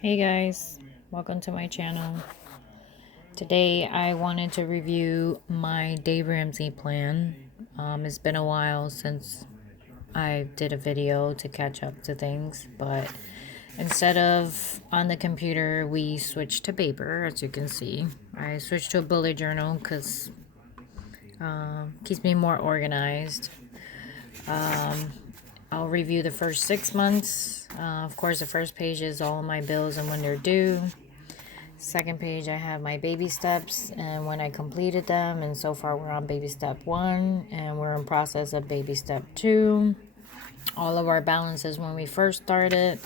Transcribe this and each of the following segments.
Hey guys, welcome to my channel. Today I wanted to review my Dave Ramsey plan. It's been a while since I did a video to catch up to things, but instead of on the computer, we switched to paper, as you can see. I switched to a bullet journal because keeps me more organized. I'll review the first 6 months. Of course, the first page is all of my bills and when they're due. Second page, I have my baby steps and when I completed them, and so far we're on baby step 1 and we're in process of baby step 2. All of our balances when we first started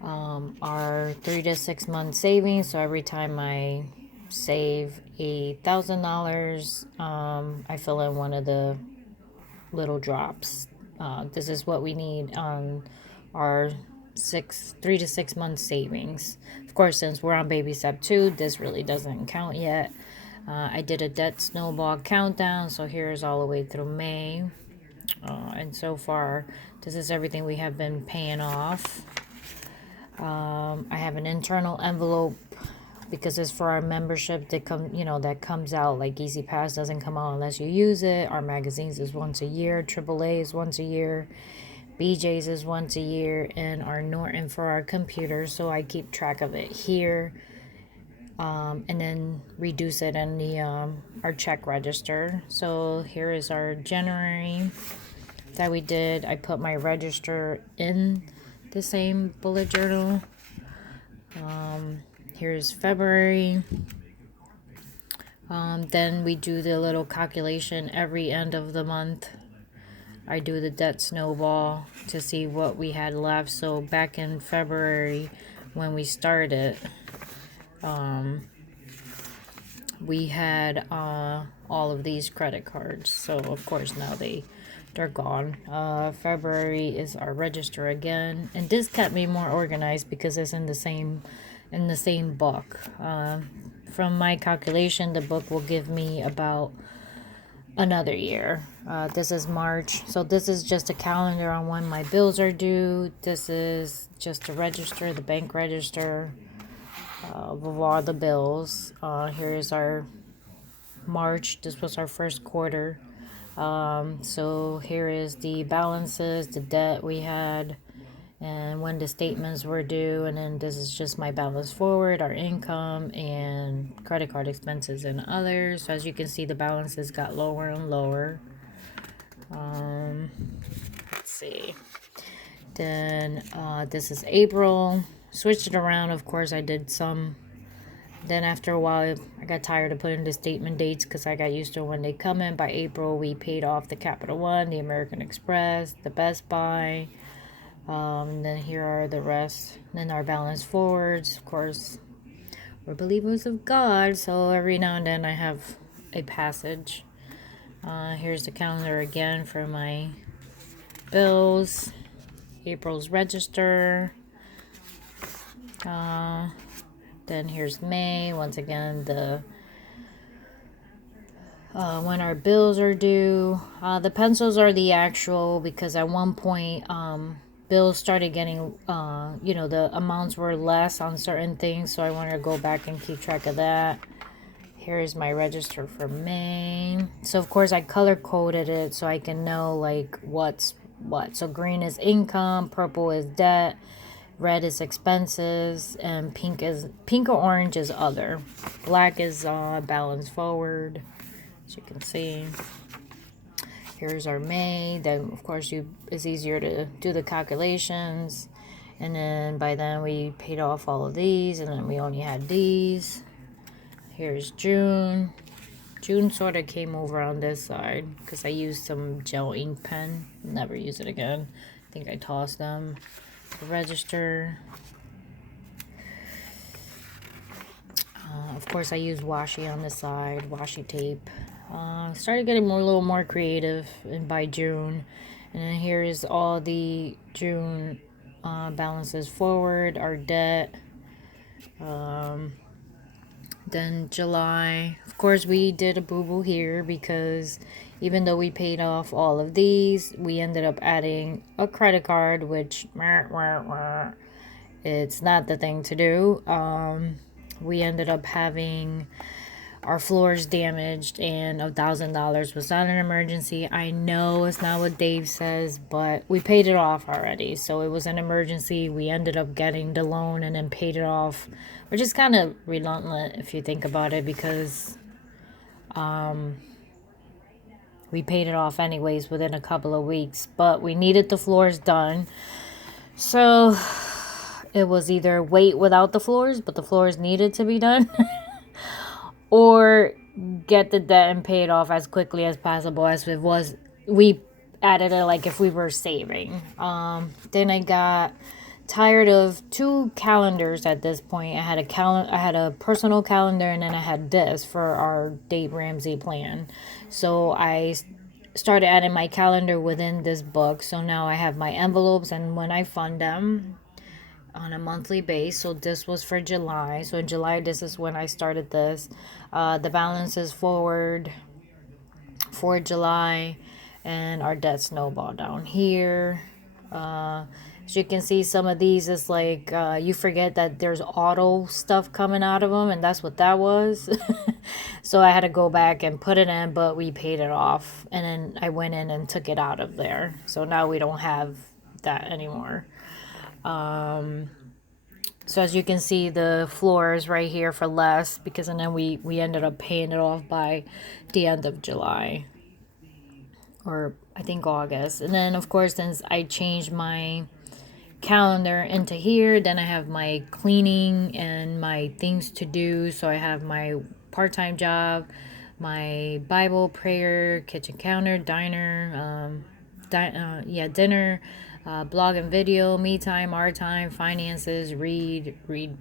are 3 to 6 month savings. So every time I save $1,000, I fill in one of the little drops. This is what we need on our 3 to 6 month savings. Of course, since we're on baby step 2, this really doesn't count yet. I did a debt snowball countdown, so here's all the way through May. And so far, this is everything we have been paying off. I have an internal envelope because it's for our membership that comes out. Like Easy Pass doesn't come out unless you use it. Our magazines is once a year. AAA is once a year. BJ's is once a year, and our Norton for our computer. So I keep track of it here, and then reduce it in the our check register. So here is our January that we did. I put my register in the same bullet journal. Here's February. Then we do the little calculation every end of the month. I do the debt snowball to see what we had left. So back in February when we started, we had all of these credit cards. So of course now they're gone. February is our register again, and this kept me more organized because it's in the same book. From my calculation, the book will give me about another year. This is March, so this is just a calendar on when my bills are due. This is just a register, the bank register of all the bills. Here's our March. This was our first quarter. So here is the balances, the debt we had, and when the statements were due, and then this is just my balance forward, our income, and credit card expenses and others. So as you can see, the balances got lower and lower. Let's see. Then this is April. Switched it around. Of course, I did some. Then after a while, I got tired of putting the statement dates because I got used to when they come in. By April, we paid off the Capital One, the American Express, the Best Buy. Then here are the rest. Then our balance forwards. Of course, we're believers of God, so every now and then I have a passage. Here's the calendar again for my bills. April's register. Then here's May. Once again, the when our bills are due. The pencils are the actual, because at one point bills started getting the amounts were less on certain things, so I wanted to go back and keep track of that. Here's my register for May. So of course I color coded it so I can know like what's what. So green is income, purple is debt, red is expenses, and pink or orange is other. Black is balance forward, as you can see. Here's our May. Then of course it's easier to do the calculations, and then by then we paid off all of these, and then we only had these. Here's June. June sort of came over on this side because I used some gel ink pen. Never use it again. I think I tossed them. The register. Of course I used washi on the side, washi tape. Started getting a little more creative by June. And then here's all the June balances forward, our debt. Then July, of course we did a boo-boo here because even though we paid off all of these, we ended up adding a credit card, which It's not the thing to do. We ended up having our floors damaged, and $1,000 was not an emergency. I know it's not what Dave says, but we paid it off already, so it was an emergency. We ended up getting the loan and then paid it off, which is kind of relentless if you think about it, because we paid it off anyways within a couple of weeks, but we needed the floors done. So it was either wait without the floors, but the floors needed to be done, or get the debt and pay it off as quickly as possible as it was. We added it like if we were saving. Then I got tired of 2 calendars at this point. I had a personal calendar, and then I had this for our Dave Ramsey plan. So I started adding my calendar within this book. So now I have my envelopes, and when I fund them on a monthly base. So this was for July. So in July, this is when I started this. The balance is forward for July, and our debt snowball down here. As you can see, some of these is like you forget that there's auto stuff coming out of them, and that's what that was. So I had to go back and put it in, but we paid it off, and then I went in and took it out of there. So now we don't have that anymore. So as you can see, the floor is right here for less, because and then we ended up paying it off by the end of July, or I think August. And then of course, since I changed my calendar into here, then I have my cleaning and my things to do. So I have my part-time job, my Bible, prayer, kitchen counter, diner, dinner, blog and video, me time, our time, finances, read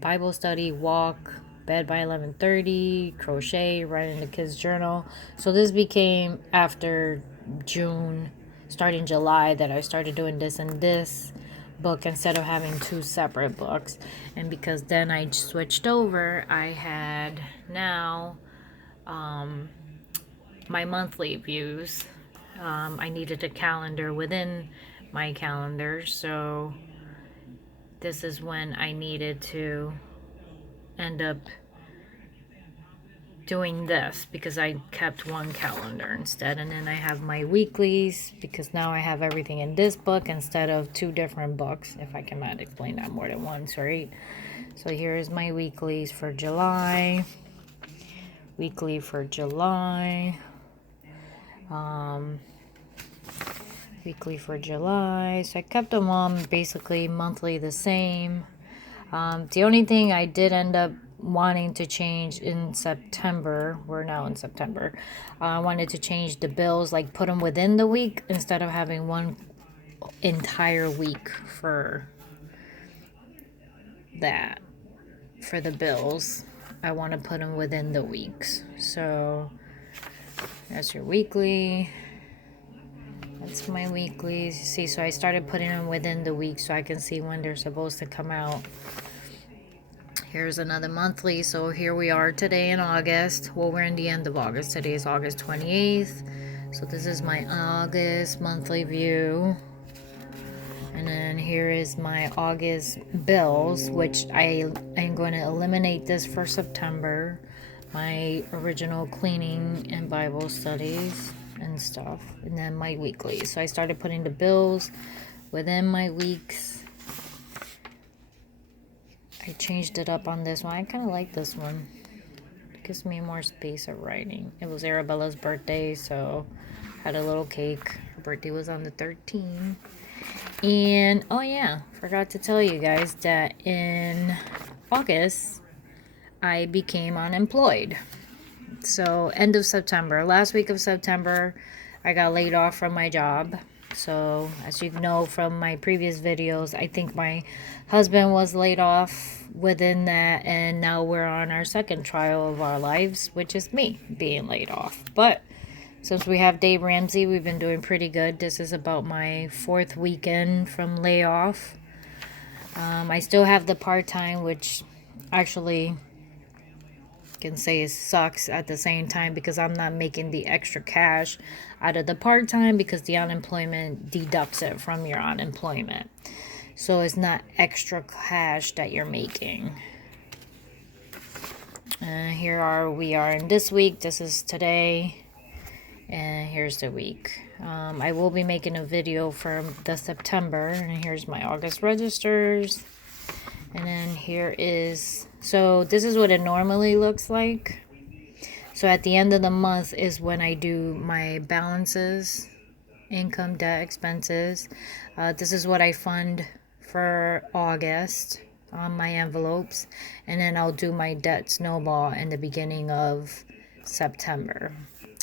Bible study, walk, bed by 11:30, crochet, write in the kids' journal. So this became after June, starting July, that I started doing this and this book instead of having 2 separate books. And because then I switched over, I had now my monthly views. I needed a calendar within my calendar, so this is when I needed to end up doing this, because I kept one calendar instead. And then I have my weeklies, because now I have everything in this book instead of 2 different books, if I cannot explain that more than once, right? So here is my weeklies for July. Weekly for July. Weekly for July. So I kept them all basically monthly the same. The only thing I did end up wanting to change in September, we're now in September, I wanted to change the bills, like put them within the week instead of having one entire week for that. For the bills, I want to put them within the weeks. So that's your weekly. That's my weeklies. See, so I started putting them within the week so I can see when they're supposed to come out. Here's another monthly. So here we are today in August. Well, we're in the end of August. Today is August 28th. So this is my August monthly view. And then here is my August bills, which I am going to eliminate this for September. My original cleaning and Bible studies and stuff. And then my weekly. So I started putting the bills within my weeks. I changed it up on this one. I kind of like this one. It gives me more space of writing. It was Arabella's birthday, so had a little cake. Her birthday was on the 13th. And, oh yeah, forgot to tell you guys that in August, I became unemployed. So, end of September, last week of September, I got laid off from my job. So, as you know from my previous videos, I think my husband was laid off within that, and now we're on our second trial of our lives, which is me being laid off. But since we have Dave Ramsey, we've been doing pretty good. This is about my 4th weekend from layoff. I still have the part-time, which actually can say it sucks at the same time, because I'm not making the extra cash out of the part-time, because the unemployment deducts it from your unemployment. so it's not extra cash that you're making. We are in this week. This is today, and here's the week. I will be making a video for the September, and here's my August registers. And then here is, so this is what it normally looks like. So at the end of the month is when I do my balances, income, debt, expenses. This is what I fund for August on my envelopes. And then I'll do my debt snowball in the beginning of September.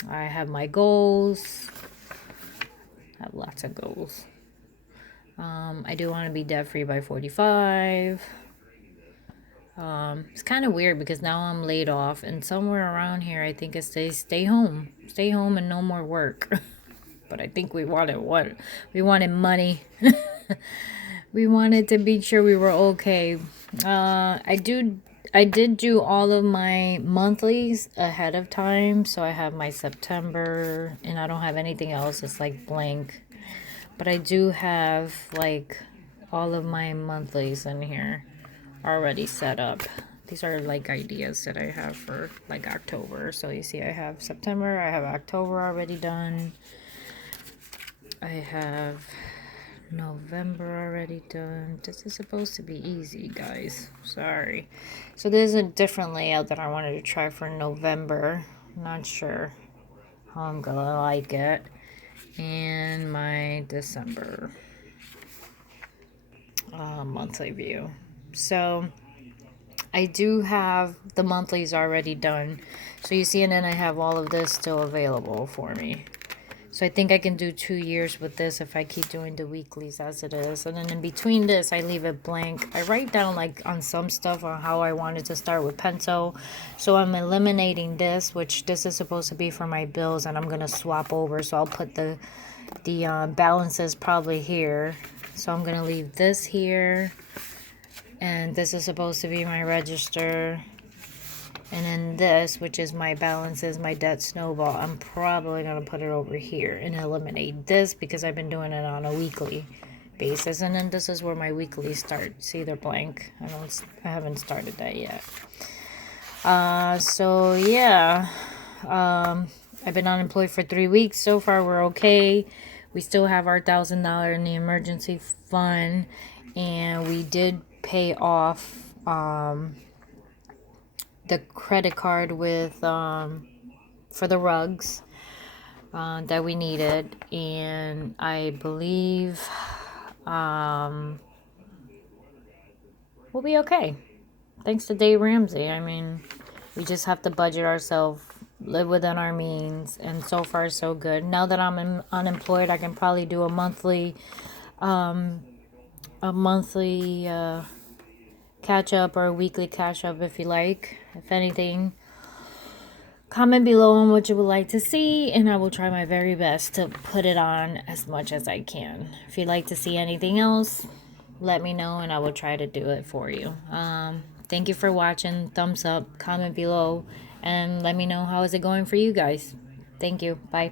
I have my goals. I have lots of goals. I do want to be debt free by 45. It's kind of weird because now I'm laid off, and somewhere around here I think it says stay home and no more work. But I think we wanted money. We wanted to be sure we were okay. I did do all of my monthlies ahead of time, so I have my September, and I don't have anything else. It's like blank, but I do have like all of my monthlies in here already set up. These are like ideas that I have for like October. So you see I have September, I have October already done, I have November already done. This is supposed to be easy, guys. Sorry. So there's a different layout that I wanted to try for November. Not sure how I'm gonna like it. And my December monthly view. So I do have the monthlies already done. So you see, and then I have all of this still available for me. So I think I can do 2 years with this if I keep doing the weeklies as it is. And then in between this, I leave it blank. I write down like on some stuff on how I wanted to start with pencil. So I'm eliminating this, which this is supposed to be for my bills, and I'm going to swap over. So I'll put the balances probably here. So I'm going to leave this here. And this is supposed to be my register. And then this, which is my balances, my debt snowball, I'm probably going to put it over here and eliminate this because I've been doing it on a weekly basis. And then this is where my weeklies start. See, they're blank. I haven't started that yet. So yeah, I've been unemployed for 3 weeks. So far, we're okay. We still have our $1,000 in the emergency fund, and we did pay off the credit card with for the rugs that we needed, and I believe we'll be okay. Thanks to Dave Ramsey. I mean, we just have to budget ourselves, live within our means, and so far so good. Now that I'm unemployed, I can probably do a monthly catch up or a weekly catch up if you like. If anything, comment below on what you would like to see, and I will try my very best to put it on as much as I can. If you'd like to see anything else, let me know and I will try to do it for you. Thank you for watching. Thumbs up, comment below, and let me know how is it going for you guys. Thank you. Bye.